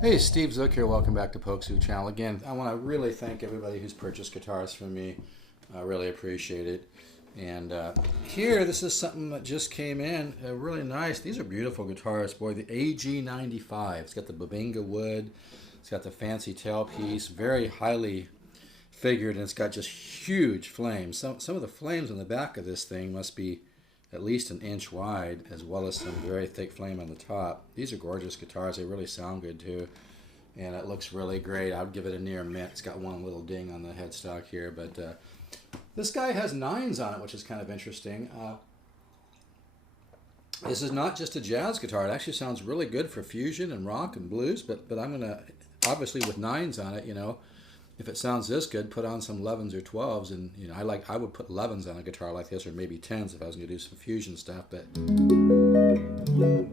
Hey, Steve Zook here. Welcome back to Pokesoo Channel. Again, I want to really thank everybody who's purchased guitars from me. I really appreciate it. And here, this is something that just came in. Really nice. These are beautiful guitars. Boy, the AG-95. It's got the Bubinga wood. It's got the fancy tailpiece. Very highly figured, and it's got just huge flames. Some of the flames on the back of this thing must be at least an inch wide, as well as some very thick flame on the top. These are gorgeous guitars. They really sound good too, and it looks really great. I'd give it a near mint. It's got one little ding on the headstock here, but this guy has 9s on it, which is kind of interesting. This is not just a jazz guitar. It actually sounds really good for fusion and rock and blues, but I'm gonna, obviously with 9s on it, you know, if it sounds this good, put on some 11s or 12s, and you know, I would put 11s on a guitar like this, or maybe 10s if I was going to do some fusion stuff. But no,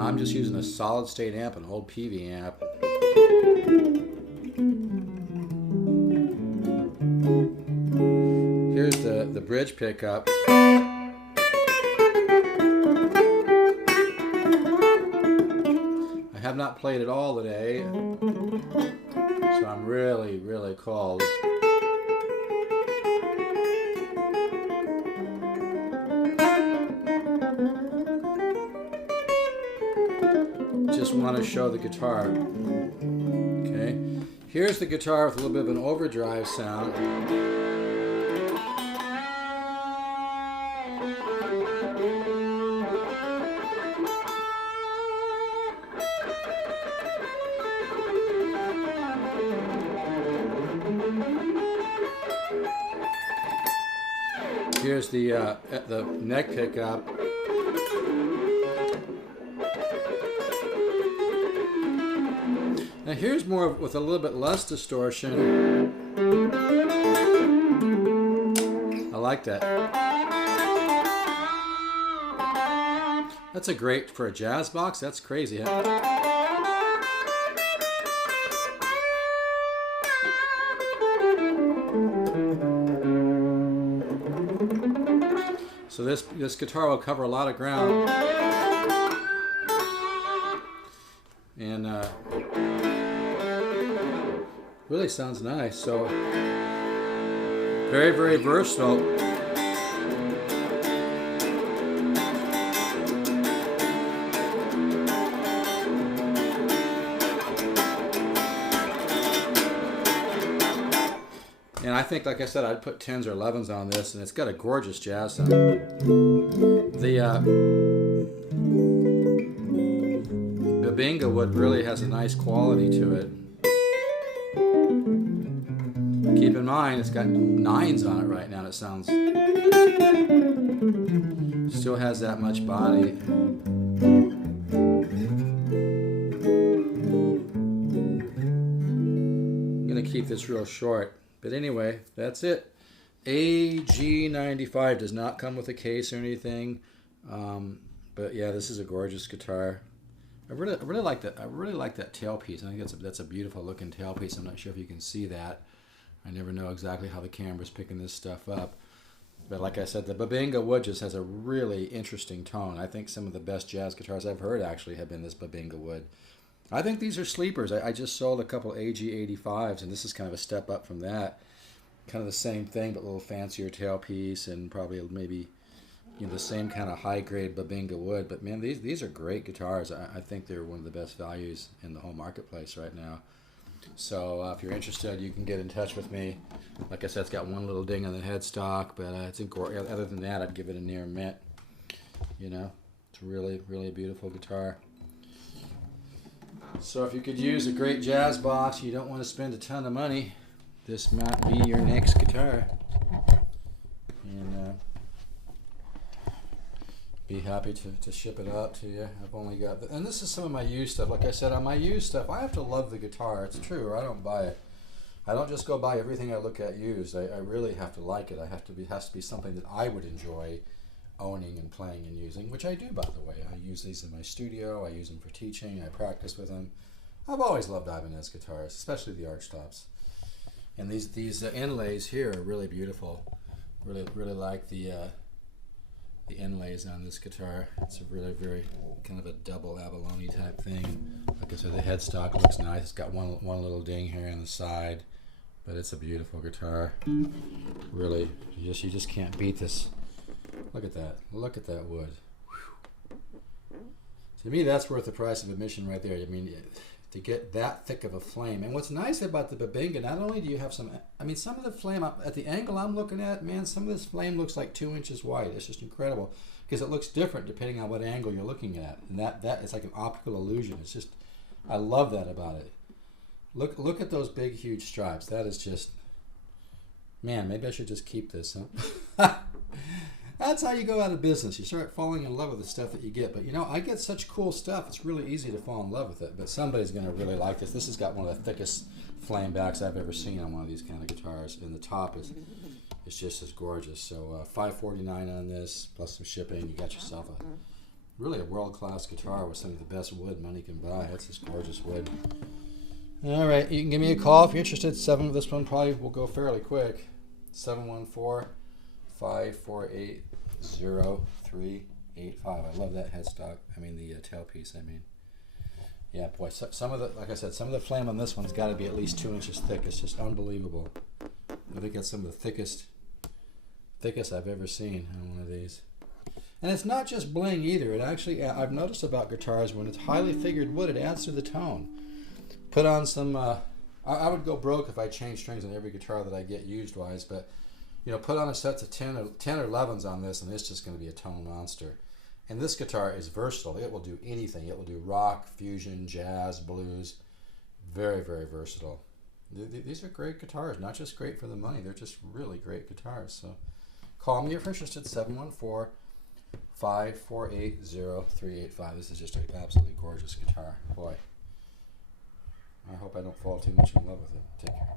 I'm just using a solid state amp, an old PV amp. Here's the bridge pickup. I have not played it all today, so I'm really cold. Just want to show the guitar. Okay, here's the guitar with a little bit of an overdrive sound. Here's the neck pickup. Now here's more with a little bit less distortion. I like that. That's a great for a jazz box. That's crazy. Huh? So this guitar will cover a lot of ground, and really sounds nice. So very versatile. And I think, like I said, I'd put 10s or 11s on this, and it's got a gorgeous jazz sound. The Bubinga wood really has a nice quality to it. Keep in mind, it's got 9s on it right now, and it sounds... still has that much body. I'm going to keep this real short. But anyway, that's it. AG-95 does not come with a case or anything. But yeah, this is a gorgeous guitar. I really like that. I really like that tailpiece. I think that's a beautiful looking tailpiece. I'm not sure if you can see that. I never know exactly how the camera's picking this stuff up. But like I said, the Bubinga wood just has a really interesting tone. I think some of the best jazz guitars I've heard actually have been this Bubinga wood. I think these are sleepers. I just sold a couple AG-85s, and this is kind of a step up from that. Kind of the same thing, but a little fancier tailpiece, and probably maybe, you know, the same kind of high-grade Bubinga wood. But man, these are great guitars. I think they're one of the best values in the whole marketplace right now. So if you're interested, you can get in touch with me. Like I said, it's got one little ding on the headstock, but other than that, I'd give it a near mint. You know, it's really a beautiful guitar. So if you could use a great jazz box, you don't want to spend a ton of money, this might be your next guitar. And be happy to ship it out to you. I've only got, and this is some of my used stuff. Like I said, on my used stuff, I have to love the guitar. It's true, or I don't buy it. I don't just go buy everything I look at used. I really have to like it. It has to be something that I would enjoy owning and playing and using, which I do, by the way. I use these in my studio. I use them for teaching. I practice with them. I've always loved Ibanez guitars, especially the Archtops. And these inlays here are really beautiful. Really like the the inlays on this guitar. It's a really very kind of a double abalone type thing. Like I said, the headstock looks nice. It's got one little ding here on the side, but it's a beautiful guitar. Really, you just can't beat this. Look at that. Look at that wood. Whew. To me, that's worth the price of admission right there. I mean, to get that thick of a flame. And what's nice about the Bubinga, not only do you have some, I mean, some of the flame, at the angle I'm looking at, man, some of this flame looks like 2 inches wide. It's just incredible because it looks different depending on what angle you're looking at. And that is like an optical illusion. It's just, I love that about it. Look at those big, huge stripes. That is just, man, maybe I should just keep this, huh? That's how you go out of business. You start falling in love with the stuff that you get. But you know, I get such cool stuff. It's really easy to fall in love with it. But somebody's going to really like this. This has got one of the thickest flame backs I've ever seen on one of these kind of guitars. And the top is just as gorgeous. So $549 on this, plus some shipping. You got yourself really a world-class guitar with some of the best wood money can buy. That's just gorgeous wood. All right, you can give me a call if you're interested. This one probably will go fairly quick. 714-548-0385. I love that headstock. I mean the tailpiece. I mean, yeah, boy. Some of the, like I said, some of the flame on this one's got to be at least 2 inches thick. It's just unbelievable. I think it's some of the thickest I've ever seen on one of these. And it's not just bling either. It actually, I've noticed about guitars when it's highly figured wood, it adds to the tone. Put on some. I would go broke if I changed strings on every guitar that I get used wise, but you know, put on a set of 10 or 11s on this, and it's just going to be a tone monster. And this guitar is versatile. It will do anything. It will do rock, fusion, jazz, blues. Very, very versatile. These are great guitars. Not just great for the money. They're just really great guitars. So call me if you're interested. 714-548-0385. This is just an absolutely gorgeous guitar. Boy, I hope I don't fall too much in love with it. Take care.